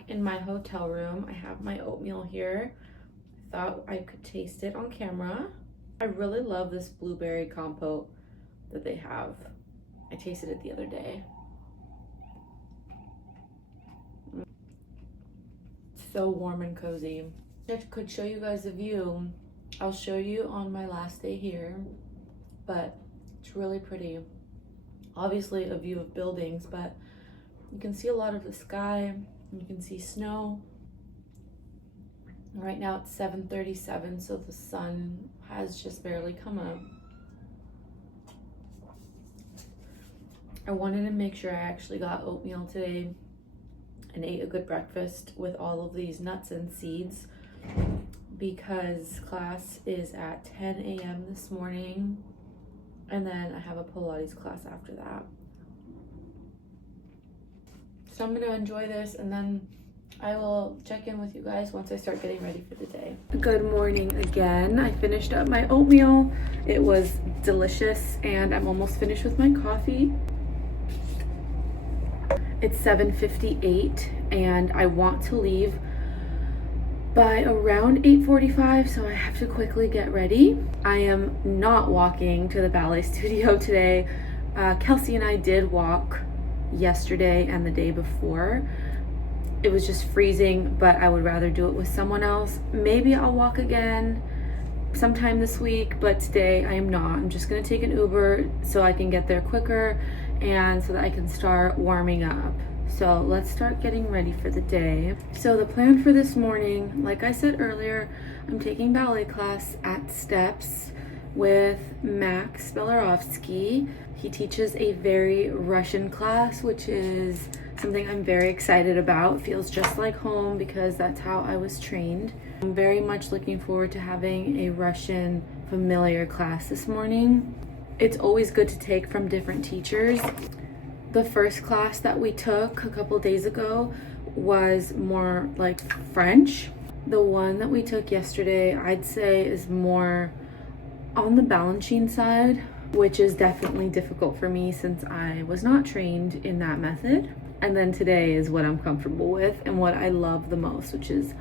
back in my hotel room. I have my oatmeal here. I thought I could taste it on camera. I really love this blueberry compote that they have. I tasted it the other day. So warm and cozy. I could show you guys a view. I'll show you on my last day here, but it's really pretty. Obviously a view of buildings, but you can see a lot of the sky. You can see snow. Right now it's 7:37, so the sun has just barely come up. I wanted to make sure I actually got oatmeal today and ate a good breakfast with all of these nuts and seeds because class is at 10 a.m. this morning, and then I have a Pilates class after that. So I'm gonna enjoy this, and then I will check in with you guys once I start getting ready for the day. Good morning again. I finished up my oatmeal. It was delicious, and I'm almost finished with my coffee. It's 7:58, and I want to leave by around 8:45, so I have to quickly get ready. I am not walking to the ballet studio today. Kelsey and I did walk yesterday and the day before. It was just freezing, but I would rather do it with someone else. Maybe I'll walk again sometime this week, but today I am not. I'm just gonna take an Uber so I can get there quicker and so that I can start warming up. So let's start getting ready for the day. So the plan for this morning, like I said earlier, I'm taking ballet class at Steps with Max Belarovsky. He teaches a very Russian class, which is something I'm very excited about. It feels just like home because that's how I was trained. I'm very much looking forward to having a Russian familiar class this morning. It's always good to take from different teachers. The first class that we took a couple days ago was more like French. The one that we took yesterday, I'd say, is more on the balancing side, which is definitely difficult for me since I was not trained in that method. And then today is what I'm comfortable with and what I love the most, which is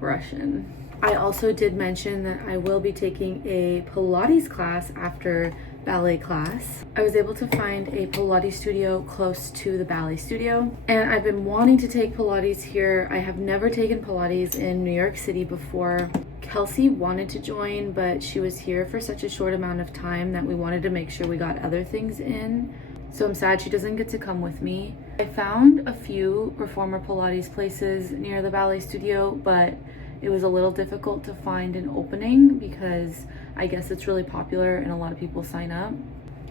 Russian. I also did mention that I will be taking a Pilates class after ballet class. I was able to find a Pilates studio close to the ballet studio, and I've been wanting to take Pilates here. I have never taken Pilates in New York City before. Kelsey wanted to join, but she was here for such a short amount of time that we wanted to make sure we got other things in. So I'm sad she doesn't get to come with me. I found a few reformer Pilates places near the ballet studio, but it was a little difficult to find an opening because I guess it's really popular and a lot of people sign up.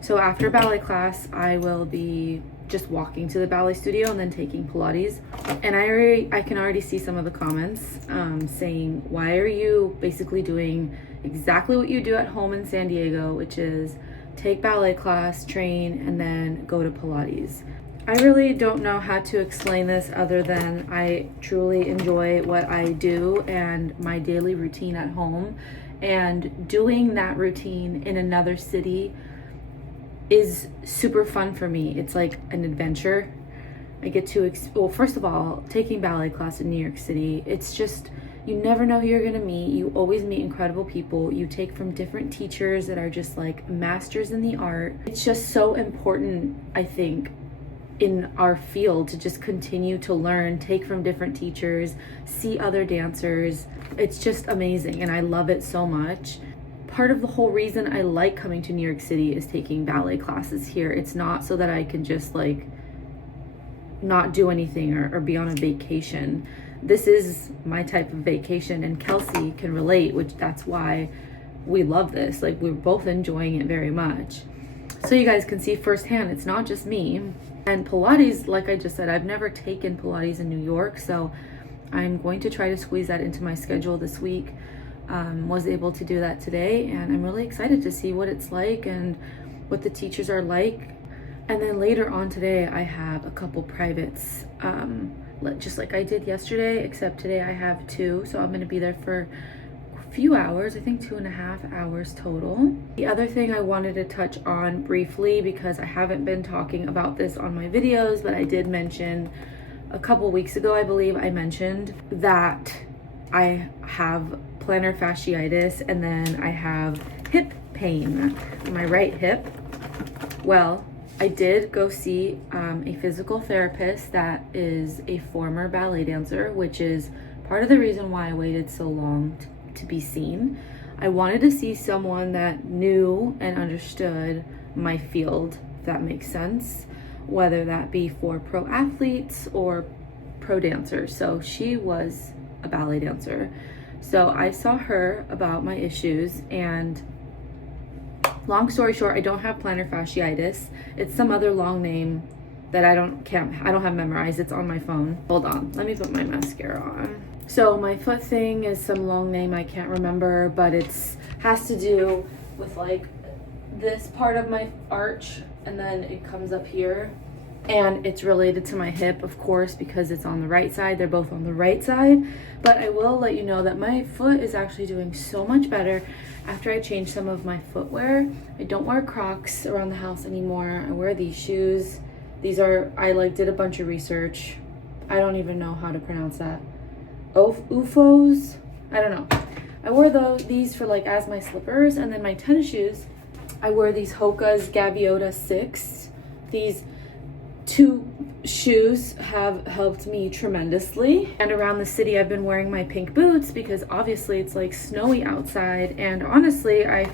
So after ballet class, I will be just walking to the ballet studio and then taking Pilates. And I can already see some of the comments saying, why are you basically doing exactly what you do at home in San Diego, which is take ballet class, train, and then go to Pilates. I really don't know how to explain this other than I truly enjoy what I do and my daily routine at home, and doing that routine in another city is super fun for me. It's like an adventure. I get to, well, first of all, taking ballet class in New York City, it's just, you never know who you're gonna meet. You always meet incredible people. You take from different teachers that are just like masters in the art. It's just so important, I think, in our field to just continue to learn, take from different teachers, see other dancers. It's just amazing, and I love it so much. Part of the whole reason I like coming to New York City is taking ballet classes here. It's not so that I can just like not do anything or be on a vacation. This is my type of vacation, and Kelsey can relate, which that's why we love this. Like, we're both enjoying it very much. So you guys can see firsthand, it's not just me. And Pilates, like I just said, I've never taken Pilates in New York, so I'm going to try to squeeze that into my schedule this week. Was able to do that today, and I'm really excited to see what it's like and what the teachers are like. And then later on today, I have a couple privates, just like I did yesterday, except today I have 2, so I'm going to be there for few hours, I think 2.5 hours total. The other thing I wanted to touch on briefly, because I haven't been talking about this on my videos, but I did mention a couple weeks ago, I believe I mentioned that I have plantar fasciitis and then I have hip pain in my right hip. Well, I did go see a physical therapist that is a former ballet dancer, which is part of the reason why I waited so long to be seen. I wanted to see someone that knew and understood my field, if that makes sense, whether that be for pro athletes or pro dancers. So she was a ballet dancer. So I saw her about my issues, and long story short, I don't have plantar fasciitis. It's some other long name that I don't have memorized. It's on my phone. Hold on, let me put my mascara on. So my foot thing is some long name I can't remember, but has to do with like this part of my arch, and then it comes up here, and it's related to my hip, of course, because it's on the right side. They're both on the right side. But I will let you know that my foot is actually doing so much better after I changed some of my footwear. I don't wear Crocs around the house anymore. I wear these shoes. I did a bunch of research. I don't even know how to pronounce that. UFOs? I don't know. I wore these for like as my slippers, and then my tennis shoes, I wear these Hoka's Gaviota 6. These two shoes have helped me tremendously. And around the city, I've been wearing my pink boots because obviously it's like snowy outside. And honestly, I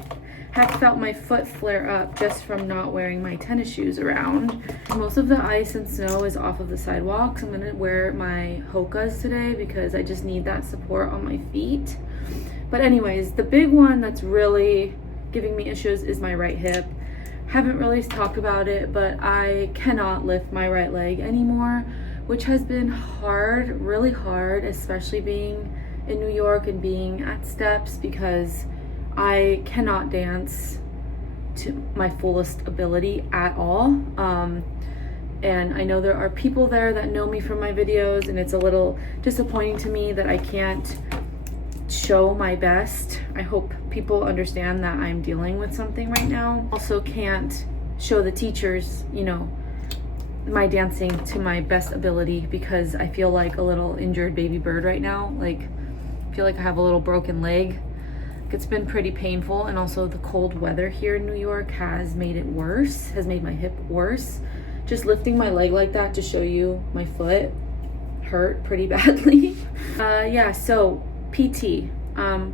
have felt my foot flare up just from not wearing my tennis shoes around. Most of the ice and snow is off of the sidewalks. I'm gonna wear my Hoka's today because I just need that support on my feet. But anyways, the big one that's really giving me issues is my right hip. Haven't really talked about it, but I cannot lift my right leg anymore, which has been hard, really hard, especially being in New York and being at steps, because I cannot dance to my fullest ability at all. And I know there are people there that know me from my videos, and it's a little disappointing to me that I can't show my best. I hope people understand that I'm dealing with something right now. Also can't show the teachers, my dancing to my best ability, because I feel like a little injured baby bird right now. Like, I feel like I have a little broken leg. It's been pretty painful, and also the cold weather here in New York has made it worse, has made my hip worse. Just lifting my leg like that to show you my foot hurt pretty badly. So PT. I'm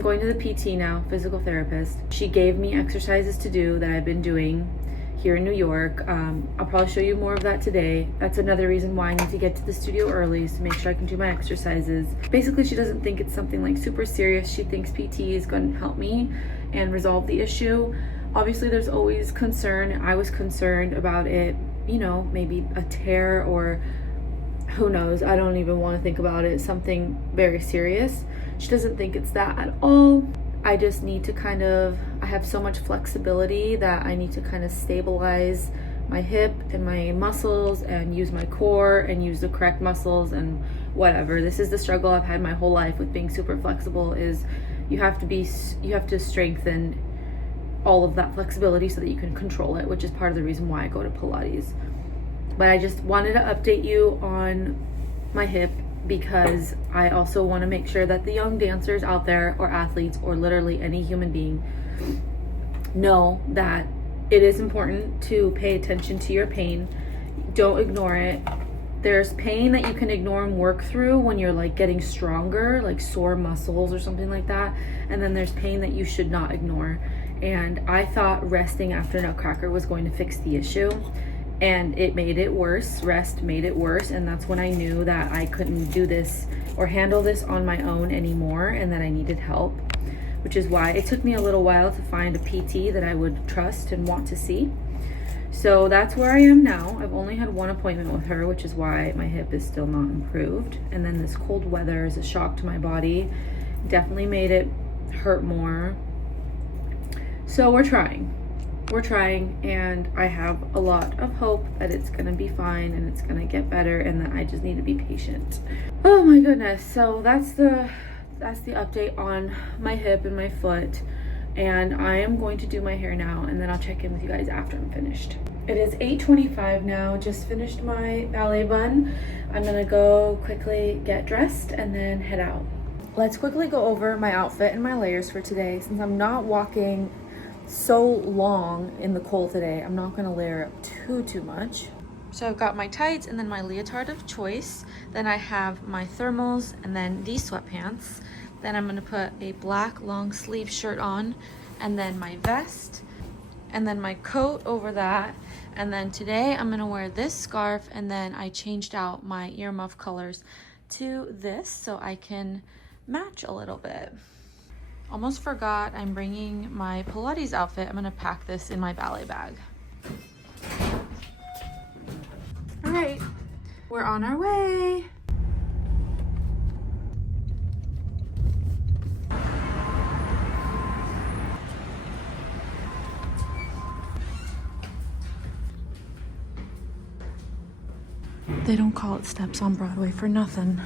going to the PT now, physical therapist. She gave me exercises to do that I've been doing here in New York. I'll probably show you more of that today. That's another reason why I need to get to the studio early, is to make sure I can do my exercises. Basically, she doesn't think it's something like super serious. She thinks PT is going to help me and resolve the issue. Obviously, there's always concern. I was concerned about it, maybe a tear, or who knows, I don't even want to think about it, something very serious. She doesn't think it's that at all. I just need to I have so much flexibility that I need to kind of stabilize my hip and my muscles and use my core and use the correct muscles and whatever. This is the struggle I've had my whole life with being super flexible, is you have to strengthen all of that flexibility so that you can control it, which is part of the reason why I go to Pilates. But I just wanted to update you on my hip, because I also want to make sure that the young dancers out there, or athletes, or literally any human being, know that it is important to pay attention to your pain. Don't ignore it. There's pain that you can ignore and work through when you're like getting stronger, like sore muscles or something like that. And then there's pain that you should not ignore. And I thought resting after Nutcracker was going to fix the issue, and it made it worse. Rest made it worse, and that's when I knew that I couldn't do this or handle this on my own anymore, and that I needed help, which is why it took me a little while to find a PT that I would trust and want to see. So that's where I am now. I've only had one appointment with her, which is why my hip is still not improved. And then this cold weather is a shock to my body. Definitely made it hurt more. So we're trying, and I have a lot of hope that it's gonna be fine and it's gonna get better, and that I just need to be patient. Oh my goodness. So that's the update on my hip and my foot, and I am going to do my hair now, and then I'll check in with you guys after I'm finished. It is 8:25 now, just finished my ballet bun. I'm gonna go quickly get dressed and then head out. Let's quickly go over my outfit and my layers for today. Since I'm not walking so long in the cold today, I'm not gonna layer up too much. So I've got my tights and then my leotard of choice. Then I have my thermals and then these sweatpants. Then I'm gonna put a black long sleeve shirt on and then my vest and then my coat over that. And then today I'm gonna wear this scarf, and then I changed out my earmuff colors to this so I can match a little bit. Almost forgot I'm bringing my Pilates outfit. I'm gonna pack this in my ballet bag. All right, we're on our way. They don't call it steps on Broadway for nothing.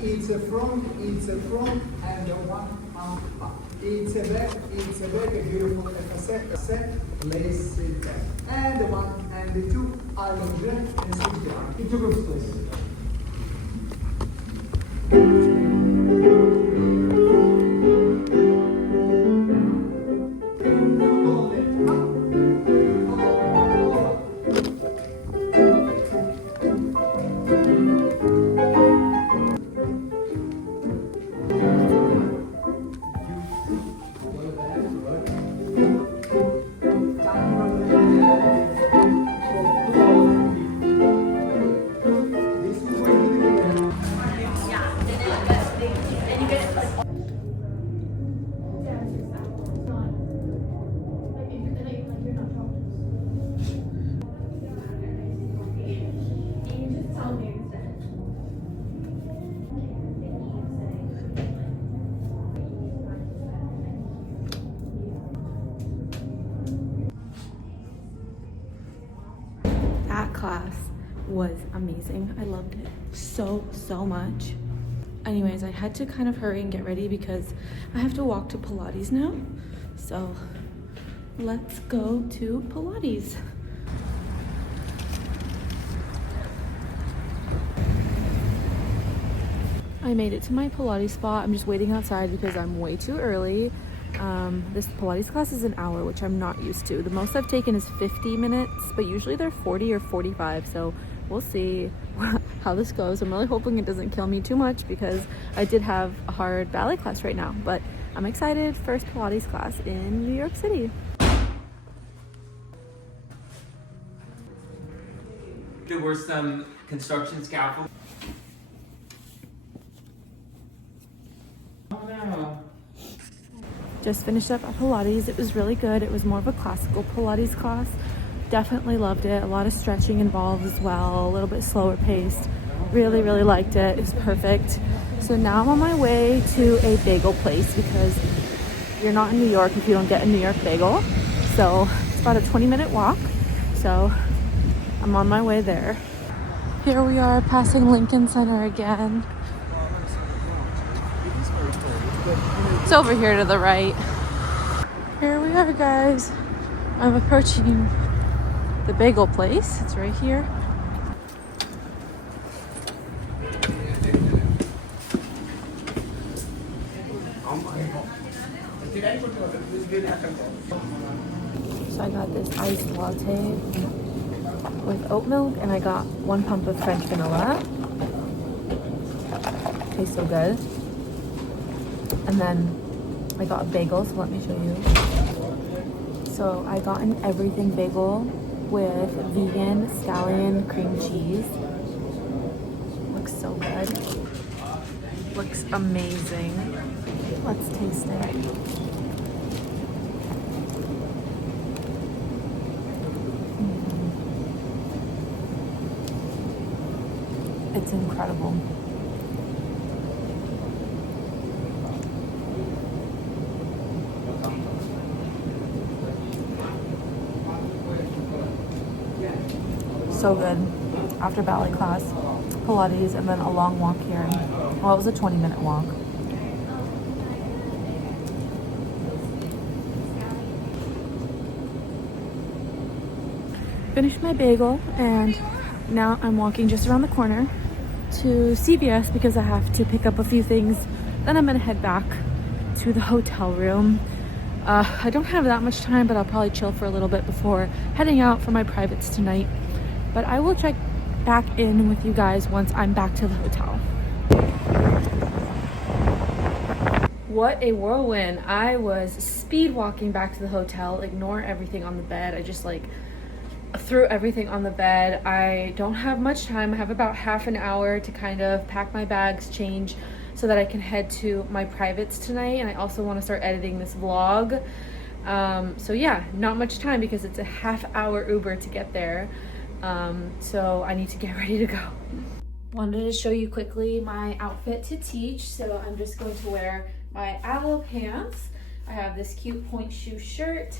It's a front, and one arm up. It's a very beautiful set, lace it back. And the one and the two are in red and switch down. Into groups, please. That class was amazing. I loved it so much. Anyways, I had to kind of hurry and get ready because I have to walk to Pilates now. So let's go to Pilates. I made it to my Pilates spot. I'm just waiting outside because I'm way too early. This Pilates class is an hour, which I'm not used to. The most I've taken is 50 minutes, but usually they're 40 or 45. So we'll see how this goes. I'm really hoping it doesn't kill me too much because I did have a hard ballet class right now, but I'm excited. First Pilates class in New York City. There were some construction scaffolds. Oh no. Just finished up at Pilates. It was really good. It was more of a classical Pilates class. Definitely loved it. A lot of stretching involved as well, a little bit slower paced. Really liked it. It's perfect. So now I'm on my way to a bagel place because you're not in New York if you don't get a New York bagel. So it's about a 20-minute walk. So I'm on my way there. Here we are passing Lincoln Center again. It's over here to the right. Here we are, guys. I'm approaching the bagel place. It's right here. So I got this iced latte with oat milk, and I got 1 pump of French vanilla. Tastes so good. And then I got a bagel, so let me show you. So I got an everything bagel with vegan scallion cream cheese. Looks so good. Looks amazing. Let's taste it. It's incredible. So good. After ballet class, Pilates, and then a long walk here. Well, it was a 20-minute walk. Finished my bagel, and now I'm walking just around the corner to CVS because I have to pick up a few things. Then I'm gonna head back to the hotel room. I don't have that much time, but I'll probably chill for a little bit before heading out for my privates tonight. But I will check back in with you guys once I'm back to the hotel. What a whirlwind. I was speed walking back to the hotel. Ignore everything on the bed. I just threw everything on the bed. I don't have much time. I have about half an hour to kind of pack my bags, change, so that I can head to my privates tonight. And I also want to start editing this vlog. So yeah, not much time because it's a half-hour Uber to get there. So I need to get ready to go. Wanted to show you quickly my outfit to teach. So I'm just going to wear my Aloe pants. I have this cute point shoe shirt.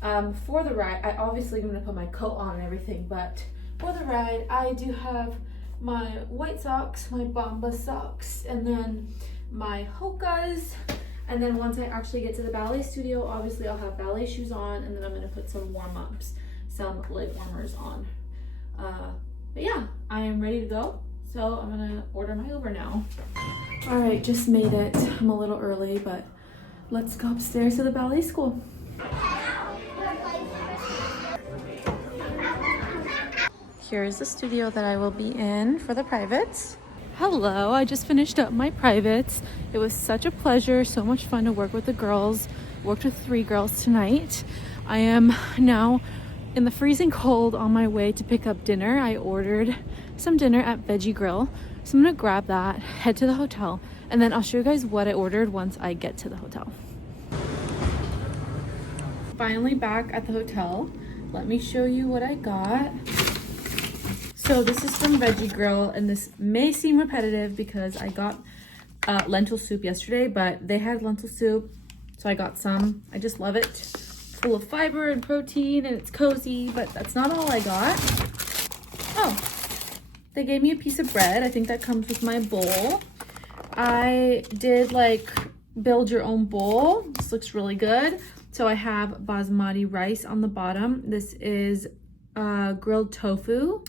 For the ride, I obviously am going to put my coat on and everything, but for the ride, I do have my white socks, my Bomba socks, and then my Hokas. And then once I actually get to the ballet studio, obviously I'll have ballet shoes on, and then I'm gonna put some warm-ups, some leg warmers on. But yeah, I am ready to go. So I'm gonna order my Uber now. All right, just made it. I'm a little early, but let's go upstairs to the ballet school. Here's the studio that I will be in for the privates. Hello, I just finished up my privates. It was such a pleasure, so much fun to work with the girls. Worked with 3 girls tonight. I am now in the freezing cold on my way to pick up dinner. I ordered some dinner at Veggie Grill. So I'm gonna grab that, head to the hotel, and then I'll show you guys what I ordered once I get to the hotel. Finally back at the hotel. Let me show you what I got. So this is from Veggie Grill, and this may seem repetitive because I got lentil soup yesterday, but they had lentil soup, so I got some. I just love it. Full of fiber and protein, and it's cozy, but that's not all I got. Oh, they gave me a piece of bread. I think that comes with my bowl. I did like build your own bowl. This looks really good. So I have basmati rice on the bottom. This is grilled tofu.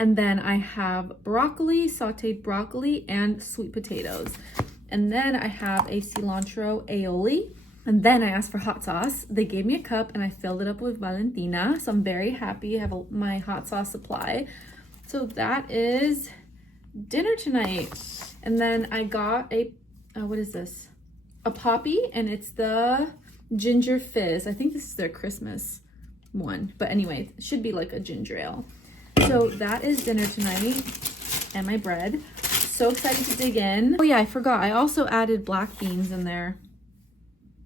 And then I have broccoli, sauteed broccoli, and sweet potatoes. And then I have a cilantro aioli. And then I asked for hot sauce. They gave me a cup and I filled it up with Valentina. So I'm very happy I have my hot sauce supply. So that is dinner tonight. And then I got a, what is this? A poppy, and it's the ginger fizz. I think this is their Christmas one. But anyway, it should be like a ginger ale. So that is dinner tonight, and my bread. So excited to dig in. Oh yeah, I forgot. I also added black beans in there.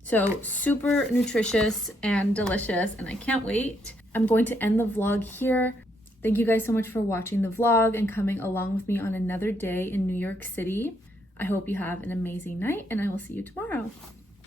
So super nutritious and delicious, and I can't wait. I'm going to end the vlog here. Thank you guys so much for watching the vlog and coming along with me on another day in New York City. I hope you have an amazing night, and I will see you tomorrow.